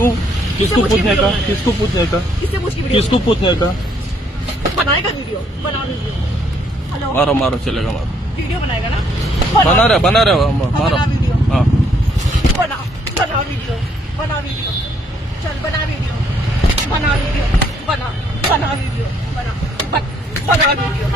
क्यों? किसको पूछने का? किसको पूछने का? किसको पूछने का? बनाएगा वीडियो बना वीडियो। हेलो? मारो मारो चलेगा मारो। वीडियो बनाएगा ना? बना रहे बना रहे मारो बना वीडियो। हाँ। बना बना वीडियो बना वीडियो। चल बना वीडियो। बना वीडियो बना बना वीडियो बना बन- बना वीडियो।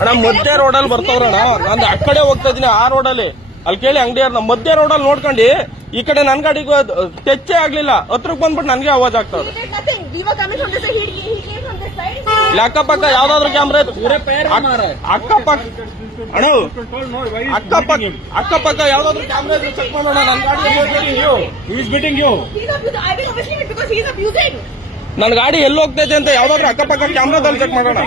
ಅಣ್ಣ ಮಧ್ಯ ರೋಡಲ್ಲಿ ಬರ್ತಾವ್ರಣ್ಣ ನಾನು ಆ ಕಡೆ ಹೋಗ್ತಾ ಇದ್ದೀನಿ ಆ ರೋಡಲ್ಲಿ. ಅಲ್ಲಿ ಕೇಳಿ ಅಂಗಡಿಯವ್ರನ್ನ. ಮಧ್ಯ ರೋಡಲ್ಲಿ ನೋಡ್ಕೊಂಡು ಈ ಕಡೆ ನನ್ನ ಗಾಡಿಗೆ ಟೆಚ್ಚೇ ಆಗ್ಲಿಲ್ಲ. ಹತ್ರಕ್ಕೆ ಬಂದ್ಬಿಟ್ಟು ನನಗೆ ಅವಾಜ್ ಆಗ್ತಾವ್ರೆ ಅಕ್ಕಪಕ್ಕ ಯಾವ್ದಾದ್ರು ಕ್ಯಾಮ್ರಾ ಅಕ್ಕಪಕ್ಕ ಅಣ್ಣ ಅಕ್ಕಪಕ್ಕ ಅಕ್ಕಪಕ್ಕ ಯಾವ್ದಾದ್ರು ಕ್ಯಾಮ್ರಾ ಇದ್ರೆ ಮಾಡೋಣ. ನನ್ನ ಗಾಡಿ ನನ್ನ ಗಾಡಿ ಎಲ್ಲಿ ಹೋಗ್ತಾ ಅಂತ ಯಾವ್ದಾದ್ರು ಅಕ್ಕಪಕ್ಕ ಕ್ಯಾಮ್ರಾದಲ್ಲಿ ಚೆಕ್ ಮಾಡೋಣ.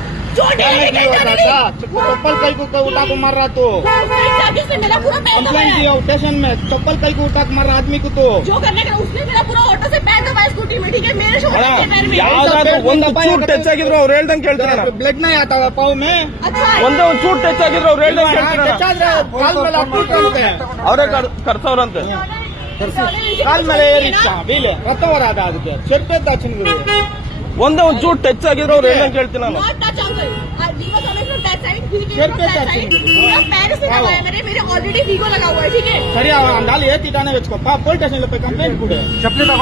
चोट क्या नहीं नहीं लगी, होता नहीं था चप्पल कई को उठा को मार रहा तू उसने चाकू से मेरा पूरा पैर कंप्लेन दबाया किया स्टेशन में चप्पल कई को उठा के मार रहा आदमी को तो जो करने का उसने मेरा पूरा ऑटो से पैर दबाया स्कूटी में ठीक है मेरे शोल्डर के पैर में ಯಾವ್ದಾದ್ರು ಒಂದು ಚೂಟ್ ಟಚ್ ಆಗಿದ್ರು ಅವ್ರು ಹೇಳ್ದಂಗೆ ಕೇಳ್ತಾರ ब्लड नहीं आता हुआ पाँव में अच्छा है। ಒಂದೇ ಒಂದ್ ಚೂಟ್ ಟಚ್ ಆಗಿದ್ರು ಅವ್ರು ಹೇಳ್ದಂಗೆ ಕೇಳ್ತಾರ ಕಾಲ್ ಮೇಲೆ ಹಾಕ್ಬಿಟ್ಟು ಅವರೇ ಕರ್ಸವ್ರಂತೆ ಕಾಲ್ ಮೇಲೆ ಏರಿಚ್ಚಾ ಬೀಲೆ ರಕ್ತವರಾದ ಅದಕ್ಕೆ ಚೆಪ್ಪೆದ್ದ ಚಿನ್ಗುರು ಒಂದೇ ಒಂದ್ ಚೂಟ್ ಟಚ್ ಆಗಿದ್ರು ಅವ್ರು ಹೇಳ್ದಂಗೆ ಕೇಳ್ತೀನಿ ನಾನು Not touch uncle. Uh, we were coming from that side. He came Sir, from पे that touch side. नहीं। पूरा पैर से हाँ। दबाया मेरे मेरे ऑलरेडी वीगो लगा हुआ है ठीक है ಸರಿ ಅಂದಾಲಿ ಏತಿದ್ದಾನೆ ಹೆಚ್ಕೊಪ್ಪ ಪೊಲೀಸ್ ಸ್ಟೇಷನ್ पे कंप्लेंट ಕೊಡು चपली तक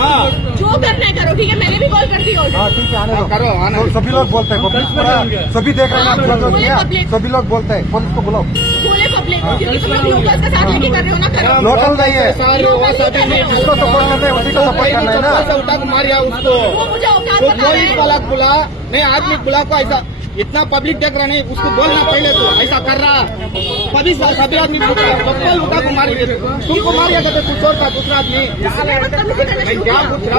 हाँ जो करना है करो ठीक है मैंने भी कॉल कर दी ऑलरेडी हाँ ठीक है आने दो करो आने तो सभी लोग बोलते हैं पब्लिक पूरा सभी देख रहे हैं आप लोग बोले क्या? public। सभी लोग बोलते हैं पुलिस को बुलाओ बोले पब्लिक हो लोकल नहीं है जिसको सपोर्ट हैं सपोर्ट करना है ना उसको पुलिस वाला बुला नहीं आदमी बुला को ऐसा इतना पब्लिक देख रहा नहीं उसको बोलना पहले तो ऐसा कर रहा सभी सभी आदमी उठा को मारी तुमको मारिया कहते तू छोड़ता दूसरा आदमी करना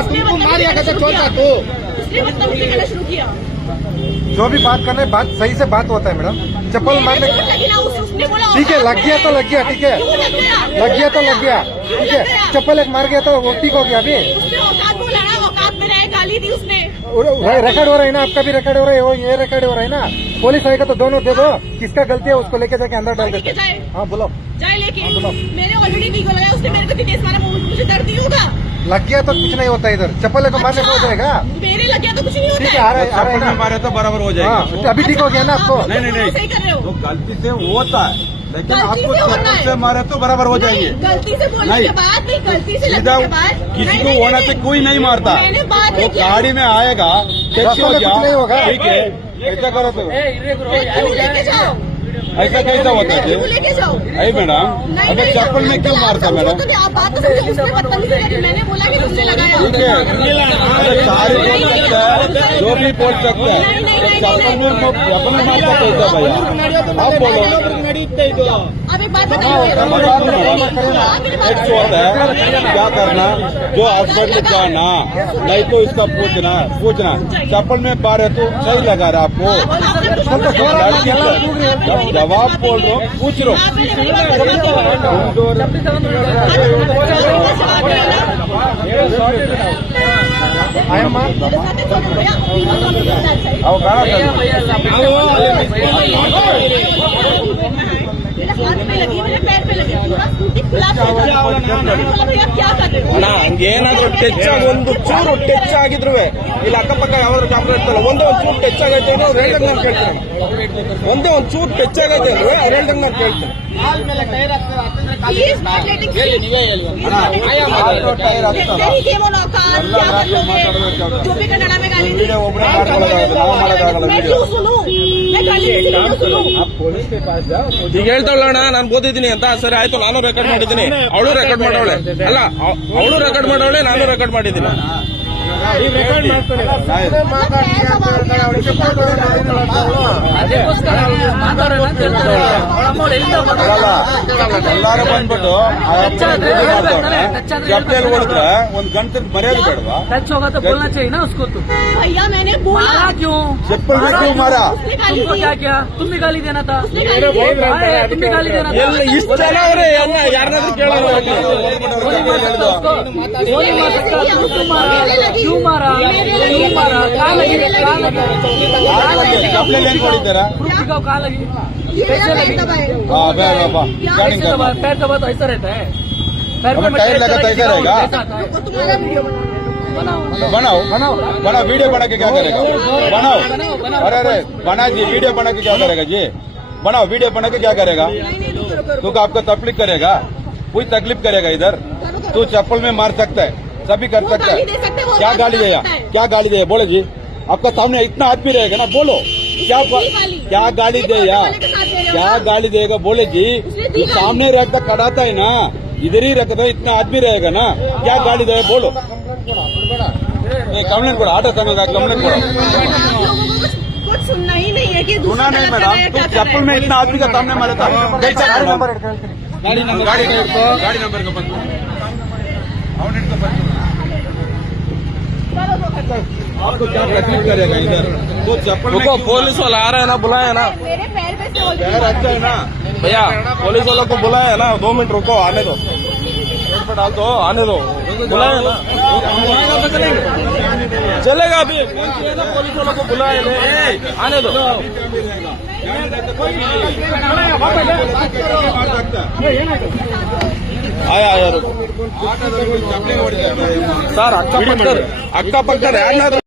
तुमको मारिया करना कहते किया। तू करना जो भी बात कर रहे बात सही से बात होता है मैडम चप्पल मारने मेरे ठीक है लग गया तो लग गया ठीक है। लग गया तो लग गया ठीक है। चप्पल एक मार गया तो वो ठीक हो गया अभी। रिकॉर्ड हो रहा है ना आपका भी रिकॉर्ड हो रहा है वो ये रिकॉर्ड हो रहा है ना। पुलिस आएगा तो दोनों दे दो किसका गलती है उसको लेके जाके अंदर डाल देते हाँ। बोलो। जाए लेके। हाँ। मैंने ऑलरेडी उसने मेरे को मारा मुझे मुझे दर्द नहीं होगा। लग गया तो कुछ नहीं होता इधर। चप्पल को मारने से हो जाएगा। मेरे लग गया तो कुछ नहीं होता है। आ रहा है आ रहा है ना? मारे तो बराबर हो हाँ अभी ठीक हो गया ना आपको? नहीं, नहीं, नहीं। सही कर रहे हो। तो गलती से होता है लेकिन आपको चप्पल है। से मारे तो बराबर हो जाएँगे। गलती से बोलने नहीं। के बाद नहीं गलती से सीधा लगने के बाद। किसी को होने से कोई नहीं मारता। वो गाड़ी में आएगा टैक्सी हो में कुछ नहीं होगा। गया ठीक है ऐसा करो तो। ऐसा कैसा होता है? अरे मैडम अब चप्पल में क्यों मारता मैडम? तो नहीं, आप बात तो समझो उसने बदतमीजी करी मैंने बोला कि तुमने लगाया। ठीक है। सारे बोल सकता है जो भी बोल सकता है। चप्पल में चप्पल में मारता कैसा भैया? आप बोलो। एक सवाल है क्या करना जो हॉस्पिटल में जाना नहीं तो इसका पूछना पूछना चप्पल में बार है तो सही लगा रहा आपको जवाब बोल रहा हूँ पूछ लो अवकाश लगी मेरे पैर पे लगी पूरा स्कूटी खुला मैंने बोला भैया क्या कर रहे हो ಅಣ್ಣ ಹಂಗೇನಾದ್ರೂ ಟಚ್ ಆಗಿ ಒಂದು ಚೂರು ಟಚ್ ಆಗಿದ್ರು ಇಲ್ಲಿ ಅಕ್ಕಪಕ್ಕ ಯಾವ್ದಾದ್ರು ಕ್ಯಾಮ್ರಾ ಇರ್ತಲ್ಲ ಒಂದೇ ಒಂದು ಚೂರು ಟಚ್ ಆಗೈತೆ ಅಂದ್ರೆ ಅವ್ರು ಹೇಳ್ದಂಗೆ ನಾನು ಕೇಳ್ತೀನಿ ಒಂದೇ ಒಂದು ಚೂಟ್ ಹೆಚ್ಚಾಗೈತೆ. ಅಂದ್ರೆ ಹನ್ನೆರಡಂಗ್ ನಾನು ಕೇಳ್ತೀನಿ ಈಗ ಹೇಳ್ತಾವಳಣ್ಣ ನಾನು ಓದಿದ್ದೀನಿ ಅಂತ. ಸರಿ ಆಯ್ತು ನಾನು ರೆಕಾರ್ಡ್ ಮಾಡಿದ್ದೀನಿ. ಅವಳು ರೆಕಾರ್ಡ್ ಮಾಡೋಳೆ ಅಲ್ಲ ಅವಳು ರೆಕಾರ್ಡ್ ಮಾಡೋಳೆ ನಾನು ರೆಕಾರ್ಡ್ ಮಾಡಿದ್ದೀನಿ. ಎಲ್ಲಾರು ಬಂದ್ಬಿಟ್ಟು ಆ ಅಪ್ಪನ ಪೂಜೆ ಮಾಡ್ತಾವ್ರೆ. ಚಪ್ಪಲಿಯಲ್ಲಿ ಹೊಡೆದ್ರೆ ಒಂದ್ ಗಂಟೆ ಮರ್ಯಾದೆ ಬೇಡವಾ टच होगा तो बोलना चाहिए ना उसको तो भैया मैंने बोला मारा क्यों चप्पल से क्यों मारा उसने गाली तुमको दी क्या किया तुम भी गाली देना था उसने गाली दी आए, तुम भी गाली देना था ಎಲ್ಲ ಇಷ್ಟು ಜನ ಅವ್ರೆ ಅಣ್ಣ ಯಾರನ್ನಾದ್ರೂ ಕೇಳೋಣ गोली मार सकता उसको गोली मार सकता तू क्यों मारा क्यों मारा ऐसा टाइम लगा रहेगा बनाओ बनाओ बनाओ वीडियो बना के क्या करेगा बनाओ अरे अरे बना जी वीडियो बना के क्या करेगा जी बनाओ वीडियो बना के क्या करेगा तू आपका तकलीफ़ करेगा कोई तकलीफ़ करेगा इधर तू चप्पल में मार सकता है सभी कर सकता है क्या गाली है यहाँ क्या गाली दे बोले जी आपका सामने इतना आदमी रहेगा ना बोलो क्या क्या गाली दे यार क्या गाली देगा बोले जी सामने रहता कड़ाता है ना इधर ही रखता इतना आदमी रहेगा ना क्या गाड़ी दे बोलो कंप्लेन करो आटो संघ का को करो कुछ सुनना ही नहीं है कि सुना नहीं मैडम तो जयपुर में इतना आदमी का सामने मारा था गाड़ी नंबर गाड़ी नंबर गाड़ी नंबर का पत्ता आपको क्या तकलीफ़ करेगा इधर वो चप्पल रुको पुलिस वाला आ रहा है ना बुलाया ना मेरे पैर पे से पैर अच्छा है ना भैया पुलिस वालों को बुलाया ना दो मिनट रुको आने दो रोड पे डाल दो आने दो बुलाया ना चलेगा अभी पुलिस वालों को बुलाया आने दो आया ಆಯಾ ಸರ್ ಅಕ್ಕಪಕ್ಕ ಅಕ್ಕಪಕ್ಕ